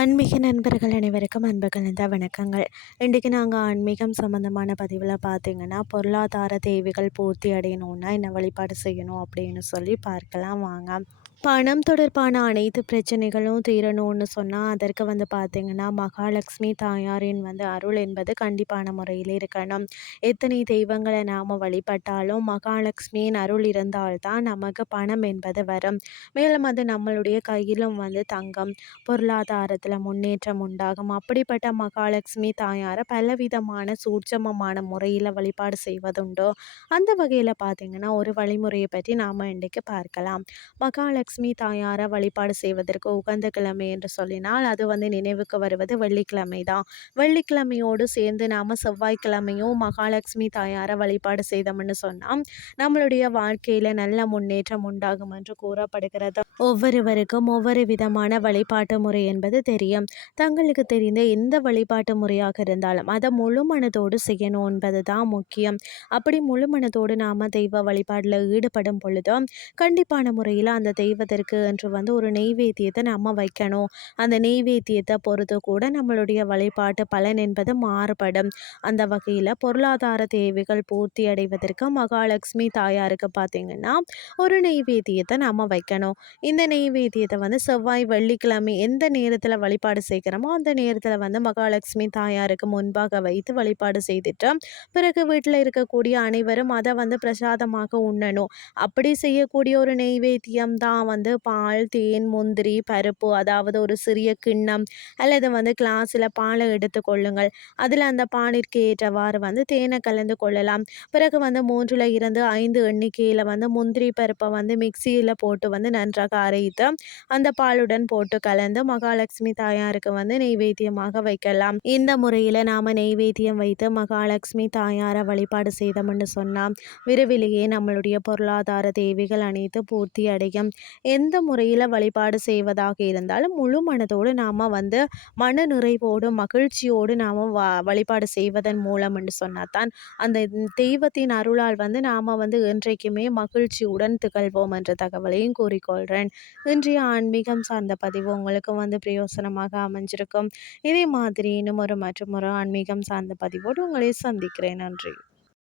ஆன்மீக நண்பர்கள் அனைவருக்கும் அன்பு கலந்த வணக்கங்கள். இன்றைக்கு நாங்கள் ஆன்மீகம் சம்மந்தமான பதிவில் பார்த்தீங்கன்னா, பொருளாதார தேவைகள் பூர்த்தி அடையணும்னா என்ன வழிபாடு செய்யணும் அப்படின்னு சொல்லி பார்க்கலாம் வாங்க. பணம் தொடர்பான அனைத்து பிரச்சனைகளும் தீரணும்னு சொன்னால் அதற்கு பார்த்தீங்கன்னா, மகாலட்சுமி தாயாரின் அருள் என்பது கண்டிப்பான முறையில் இருக்கணும். எத்தனை தெய்வங்களை நாம் வழிபட்டாலும் மகாலட்சுமியின் அருள் இருந்தால்தான் நமக்கு பணம் என்பது வரும். மேலும் அது நம்மளுடைய கையிலும் தங்கம், பொருளாதாரத்தில் முன்னேற்றம் உண்டாகும். அப்படிப்பட்ட மகாலட்சுமி தாயாரை பலவிதமான சூட்சமமான முறையில் வழிபாடு செய்வதுண்டோ. அந்த வகையில் பார்த்தீங்கன்னா, ஒரு வழிமுறையை பற்றி நாம் இன்றைக்கு பார்க்கலாம். மகாலட்சுமி தாயாரை வழிபாடு செய்வதற்கு உகந்த கிழமை என்று சொல்லினால் அது நினைவுக்கு வருவது வெள்ளிக்கிழமை தான். வெள்ளிக்கிழமையோடு சேர்ந்து நாம் செவ்வாய்க்கிழமையும் மகாலட்சுமி தாயாரை வழிபாடு செய்தோம்னு சொன்னால் நம்மளுடைய வாழ்க்கையில் நல்ல முன்னேற்றம் உண்டாகும் என்று கூறப்படுகிறது. ஒவ்வொருவருக்கும் ஒவ்வொரு விதமான வழிபாட்டு முறை என்பது தெரியும். தங்களுக்கு தெரிந்த எந்த வழிபாட்டு முறையாக இருந்தாலும் அதை முழு மனதோடு செய்யணும் என்பது தான் முக்கியம். அப்படி முழு மனதோடு நாம் தெய்வ வழிபாடில் ஈடுபடும் பொழுது கண்டிப்பான முறையில் அந்த தெய்வத்திற்கு என்று ஒரு நெய்வேத்தியத்தை நம்ம வைக்கணும். அந்த நெய்வேத்தியத்தை பொறுத்து கூட நம்மளுடைய வழிபாட்டு பலன் என்பது மாறுபடும். அந்த வகையில் பொருளாதார தேவைகள் பூர்த்தி அடைவதற்கு மகாலட்சுமி தாயாருக்கு பார்த்திங்கன்னா ஒரு நெய்வேத்தியத்தை நம்ம வைக்கணும். இந்த நெய்வேத்தியத்தை செவ்வாய் வெள்ளிக்கிழமை எந்த நேரத்தில் வழிபாடு செய்கிறோமோ அந்த நேரத்தில் மகாலட்சுமி தாயாருக்கு முன்பாக வைத்து வழிபாடு செய்துட்டு பிறகு வீட்டில் இருக்கக்கூடிய அனைவரும் அதை பிரசாதமாக உண்ணணும். அப்படி செய்யக்கூடிய ஒரு நெய்வேத்தியம் தான் பால், தேன், முந்திரி பருப்பு, அதாவது ஒரு சிறிய கிண்ணம் அல்லது கிளாஸில் பாலை எடுத்து கொள்ளுங்கள். அதில் அந்த பாலிற்கு ஏற்றவாறு தேனை கலந்து கொள்ளலாம். பிறகு 3ல் இருந்து 5 எண்ணிக்கையில் முந்திரி பருப்பை மிக்சியில் போட்டு நன்றாக அரைத்து அந்த பாலுடன் போட்டு கலந்து மகாலட்சுமி தாயாருக்கு நெய்வேத்தியமாக வைக்கலாம். இந்த முறையில் நாம் நெய்வேத்தியம் வைத்து மகாலட்சுமி தாயாரை வழிபாடு செய்தோம்னு சொன்னால் விரைவிலேயே நம்மளுடைய பொருளாதார தேவைகள் அனைத்து பூர்த்தி அடையும். எந்த முறையில் வழிபாடு செய்வதாக இருந்தாலும் முழு மனதோடு நாம் மன நிறைவோடு மகிழ்ச்சியோடு நாம் வழிபாடு செய்வதன் மூலம் என்று சொன்னால்தான் அந்த தெய்வத்தின் அருளால் நாம் என்றைக்குமே மகிழ்ச்சியுடன் திகழ்வோம் என்ற தகவலையும் கூறிக்கொள்கிறேன். இன்றைய ஆன்மீகம் சார்ந்த பதிவு உங்களுக்கு பிரயோசனமாக அமைஞ்சிருக்கும். இதே மாதிரி இன்னும் மற்றும் ஒரு ஆன்மீகம் சார்ந்த பதிவோடு உங்களை சந்திக்கிறேன். நன்றி.